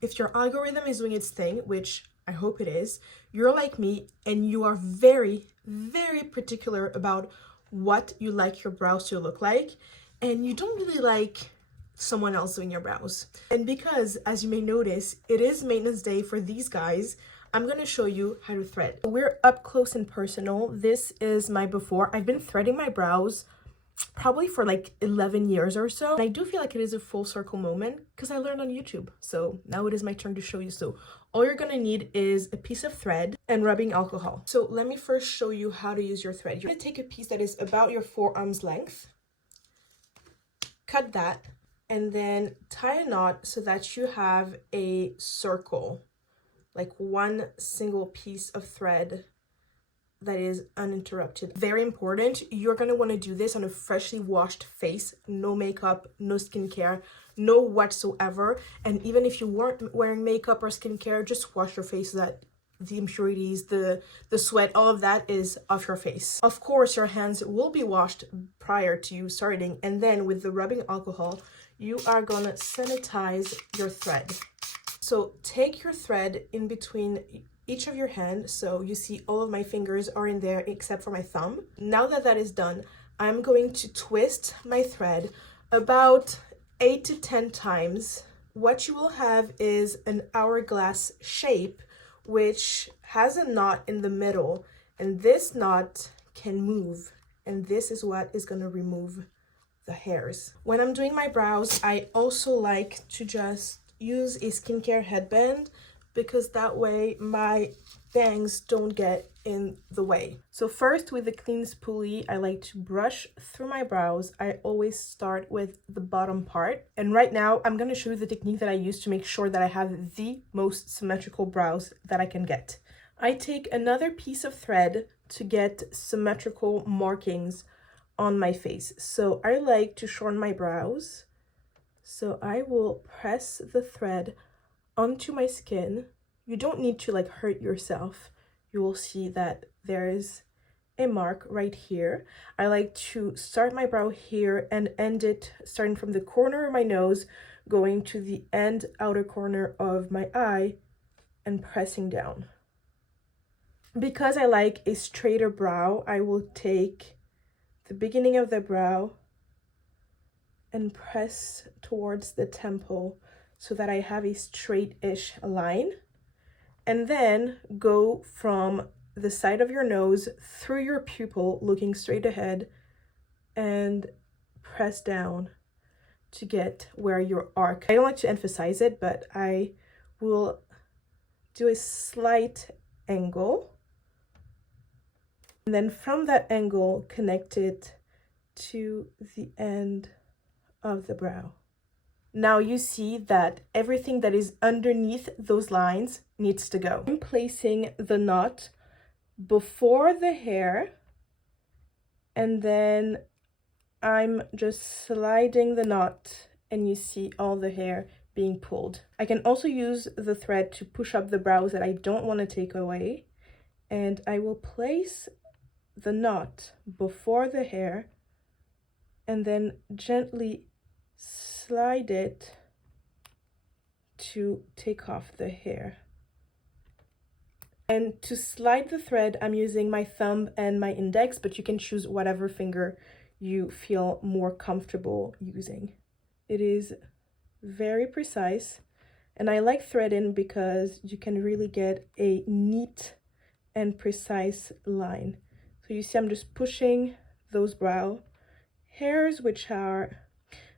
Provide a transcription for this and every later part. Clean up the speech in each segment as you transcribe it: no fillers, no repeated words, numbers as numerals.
If your algorithm is doing its thing, which I hope it is, you're like me and you are very, very particular about what you like your brows to look like, and you don't really like someone else doing your brows. And because, as you may notice, it is maintenance day for these guys, I'm going to show you how to thread. We're up close and personal. This is my before. I've been threading my brows probably for like 11 years or so. And I do feel like it is a full circle moment because I learned on YouTube. So now it is my turn to show you. So all you're gonna need is a piece of thread and rubbing alcohol. So let me first show you how to use your thread. You're gonna take a piece that is about your forearm's length, cut that, and then tie a knot so that you have a circle, like one single piece of thread that is uninterrupted. Very important, you're going to want to do this on a freshly washed face, no makeup, no skincare, no whatsoever. And even if you weren't wearing makeup or skincare, just wash your face so that the impurities, the sweat, all of that is off your face. Of course, your hands will be washed prior to you starting, and then with the rubbing alcohol, you are gonna sanitize your thread. So take your thread in between each of your hands. So you see all of my fingers are in there except for my thumb. Now that that is done, I'm going to twist my thread about 8 to 10 times. What you will have is an hourglass shape, which has a knot in the middle, and this knot can move, and this is what is going to remove the hairs. When I'm doing my brows, I also like to just use a skincare headband because that way my bangs don't get in the way. So first, with the clean spoolie, I like to brush through my brows. I always start with the bottom part. And right now I'm going to show you the technique that I use to make sure that I have the most symmetrical brows that I can get. I take another piece of thread to get symmetrical markings on my face. So I like to shorten my brows. So I will press the thread onto my skin. You don't need to like hurt yourself. You will see that there's a mark right here. I like to start my brow here and end it starting from the corner of my nose, going to the end outer corner of my eye and pressing down. Because I like a straighter brow, I will take the beginning of the brow and press towards the temple so that I have a straight-ish line, and then go from the side of your nose through your pupil looking straight ahead and press down to get where your arc. I don't like to emphasize it, but I will do a slight angle, and then from that angle connect it to the end of the brow. Now you see that everything that is underneath those lines needs to go. I'm placing the knot before the hair, and then I'm just sliding the knot, and you see all the hair being pulled. I can also use the thread to push up the brows that I don't want to take away, and I will place the knot before the hair and then gently slide it to take off the hair. And to slide the thread, I'm using my thumb and my index, but you can choose whatever finger you feel more comfortable using. It is very precise, and I like threading because you can really get a neat and precise line. So you see I'm just pushing those brow hairs, which are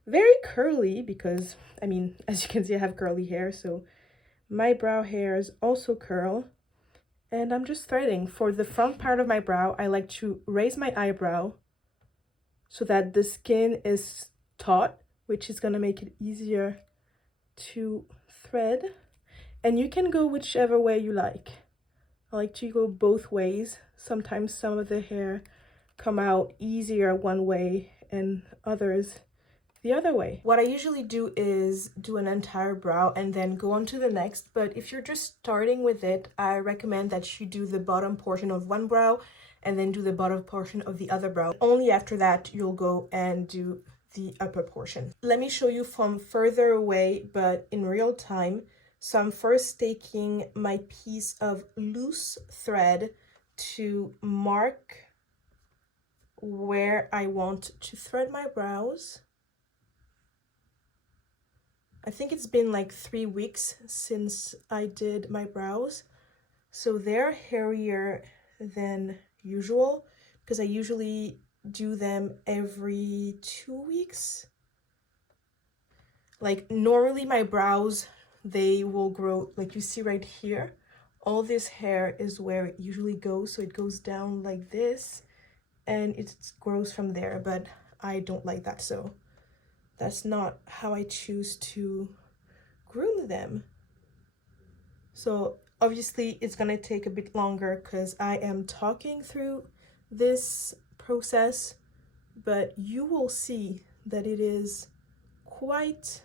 very curly because, I mean, as you can see, I have curly hair, so my brow hairs also curl. And I'm just threading. For the front part of my brow, I like to raise my eyebrow so that the skin is taut, which is going to make it easier to thread. And you can go whichever way you like. I like to go both ways. Sometimes some of the hair come out easier one way and others the other way. What I usually do is do an entire brow and then go on to the next, but if you're just starting with it, I recommend that you do the bottom portion of one brow and then do the bottom portion of the other brow. Only after that you'll go and do the upper portion. Let me show you from further away, but in real time, So I'm first taking my piece of loose thread to mark where I want to thread my brows. I think it's been like 3 weeks since I did my brows, so they're hairier than usual because I usually do them every 2 weeks. Like normally my brows, they will grow, like you see right here, all this hair is where it usually goes, so it goes down like this and it grows from there, but I don't like that, so that's not how I choose to groom them. So obviously it's gonna take a bit longer because I am talking through this process, but you will see that it is quite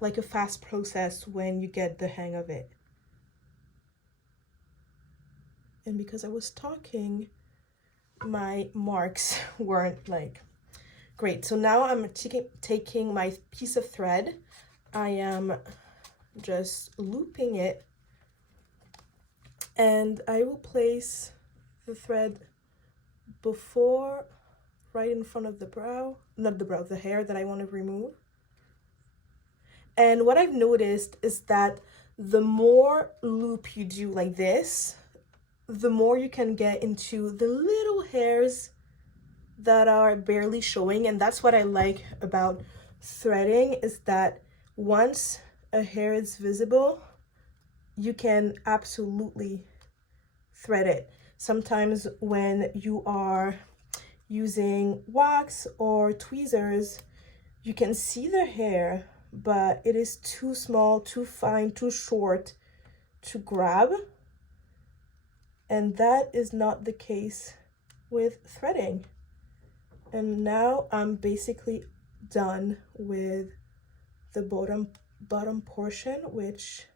like a fast process when you get the hang of it. And because I was talking, my marks weren't like great. So now I'm taking my piece of thread. I am just looping it, and I will place the thread before, right in front of the brow, not the brow, the hair that I want to remove. And what I've noticed is that the more loop you do like this, the more you can get into the little hairs that are barely showing. And that's what I like about threading, is that once a hair is visible, you can absolutely thread it. Sometimes when you are using wax or tweezers, you can see the hair, but it is too small, too fine, too short to grab. And that is not the case with threading. And now I'm basically done with the bottom portion, which,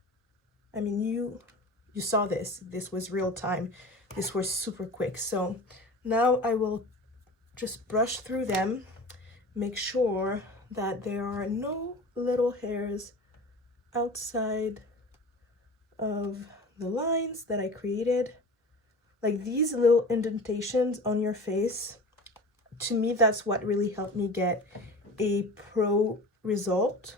I mean, you saw this was real time. This was super quick. So now I will just brush through them, make sure that there are no little hairs outside of the lines that I created. Like these little indentations on your face, to me, that's what really helped me get a pro result.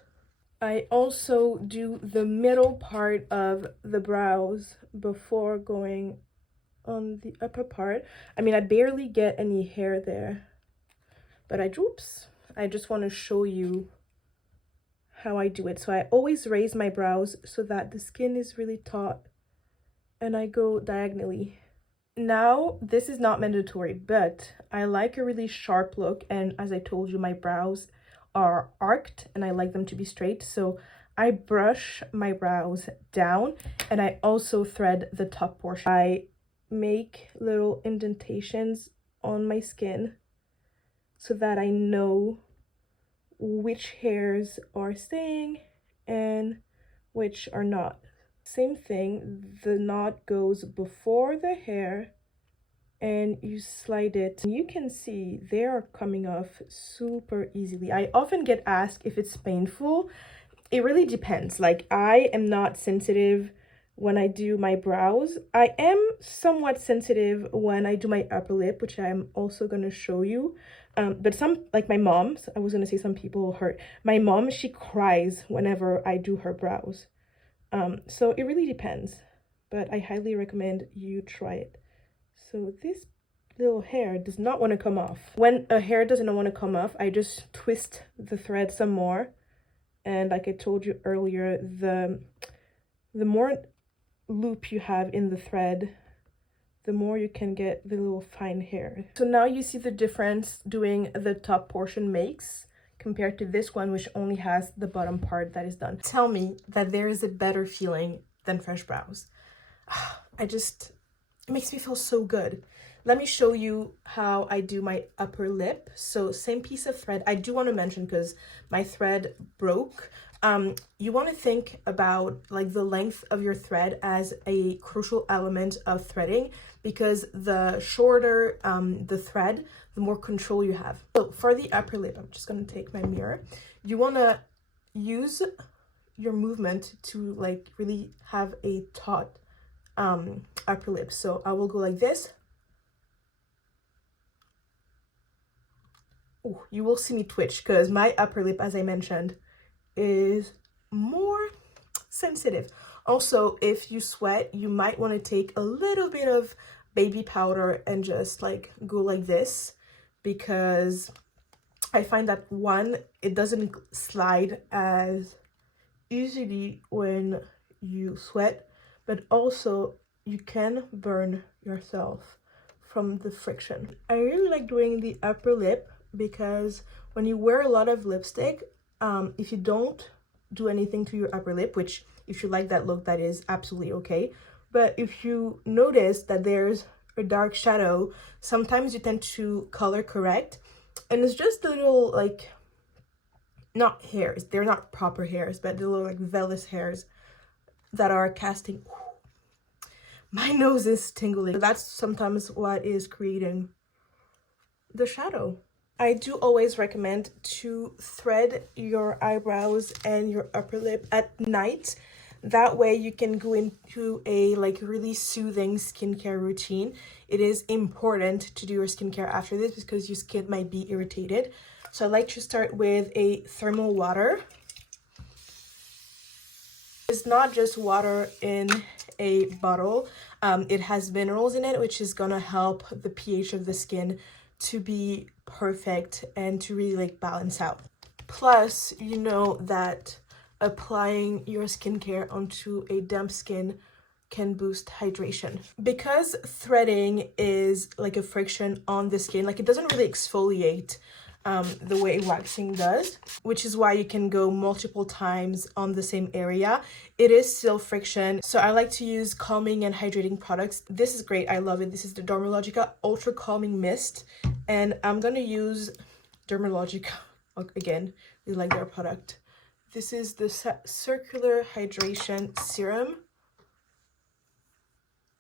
I also do the middle part of the brows before going on the upper part. I mean, I barely get any hair there, but I just want to show you how I do it. So I always raise my brows so that the skin is really taut, and I go diagonally. Now, this is not mandatory, but I like a really sharp look, and as I told you, my brows are arched and I like them to be straight, so I brush my brows down and I also thread the top portion. I make little indentations on my skin so that I know which hairs are staying and which are not. Same thing, the knot goes before the hair and you slide it. You can see they are coming off super easily. I often get asked if it's painful. It really depends. Like, I am not sensitive when I do my brows. I am somewhat sensitive when I do my upper lip, which I'm also going to show you. But some, like my mom, I was going to say some people hurt. My mom, she cries whenever I do her brows. So it really depends, but I highly recommend you try it. So this little hair does not want to come off. When a hair doesn't want to come off, I just twist the thread some more. And like I told you earlier, the more loop you have in the thread, the more you can get the little fine hair. So now you see the difference doing the top portion makes compared to this one, which only has the bottom part that is done. Tell me that there is a better feeling than fresh brows. It makes me feel so good. Let me show you how I do my upper lip. So same piece of thread. I do want to mention, because my thread broke, you want to think about like the length of your thread as a crucial element of threading, because the shorter the thread, the more control you have. So for the upper lip, I'm just going to take my mirror. You want to use your movement to like really have a taut upper lip. So I will go like this. Ooh, you will see me twitch because my upper lip, as I mentioned, is more sensitive. Also, if you sweat, you might want to take a little bit of baby powder and just like go like this, because I find that one, it doesn't slide as easily when you sweat, but also you can burn yourself from the friction. I really like doing the upper lip because when you wear a lot of lipstick, if you don't do anything to your upper lip, which if you like that look, that is absolutely okay, but if you notice that there's a dark shadow, sometimes you tend to color correct, and it's just the little like, not hairs, they're not proper hairs, but the little like vellus hairs that are casting. My nose is tingling. That's sometimes what is creating the shadow. I do always recommend to thread your eyebrows and your upper lip at night. That way you can go into a like really soothing skincare routine. It is important to do your skincare after this because your skin might be irritated. So I like to start with a thermal water. It's not just water in a bottle. It has minerals in it, which is gonna help the pH of the skin to be perfect and to really like balance out. Plus, you know that applying your skincare onto a damp skin can boost hydration. Because threading is like a friction on the skin, like it doesn't really exfoliate the way waxing does, which is why you can go multiple times on the same area. It is still friction, so I like to use calming and hydrating products. This is great, I love it. This is the Dermalogica Ultra Calming Mist, and I'm gonna use Dermalogica again. We like their product. This is the Circular Hydration Serum.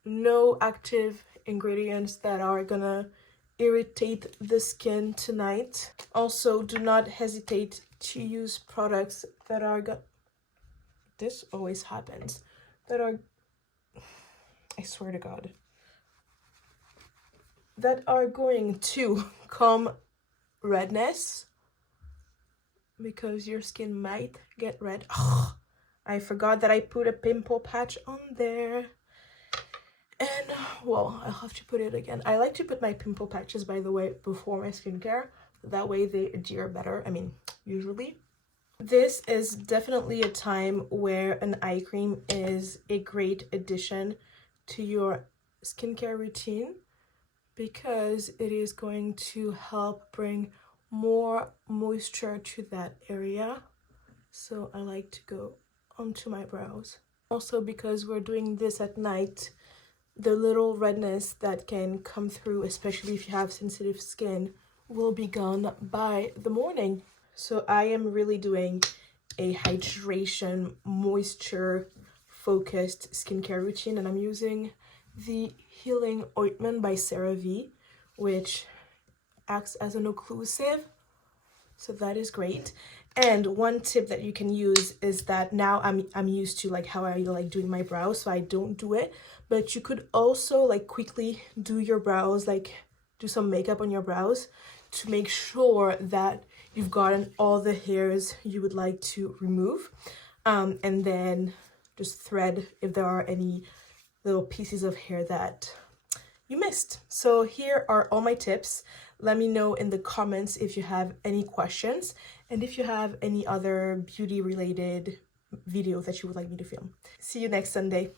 No active ingredients that are gonna irritate the skin tonight. Also, do not hesitate to use products that are this always happens, that are, I swear to God, that are going to calm redness, because your skin might get red. Oh, I forgot that I put a pimple patch on there. And, well, I'll have to put it again. I like to put my pimple patches, by the way, before my skincare. That way they adhere better, I mean, usually. This is definitely a time where an eye cream is a great addition to your skincare routine, because it is going to help bring more moisture to that area. So I like to go onto my brows. Also, because we're doing this at night, the little redness that can come through, especially if you have sensitive skin, will be gone by the morning. So I am really doing a hydration, moisture focused skincare routine, and I'm using the Healing Ointment by CeraVe, which acts as an occlusive, so that is great. And one tip that you can use is that now I'm used to like how I like doing my brows, so I don't do it, but you could also like quickly do your brows, like do some makeup on your brows to make sure that you've gotten all the hairs you would like to remove, and then just thread if there are any little pieces of hair that you missed. So here are all my tips. Let me know in the comments if you have any questions and if you have any other beauty related video that you would like me to film. See you next Sunday.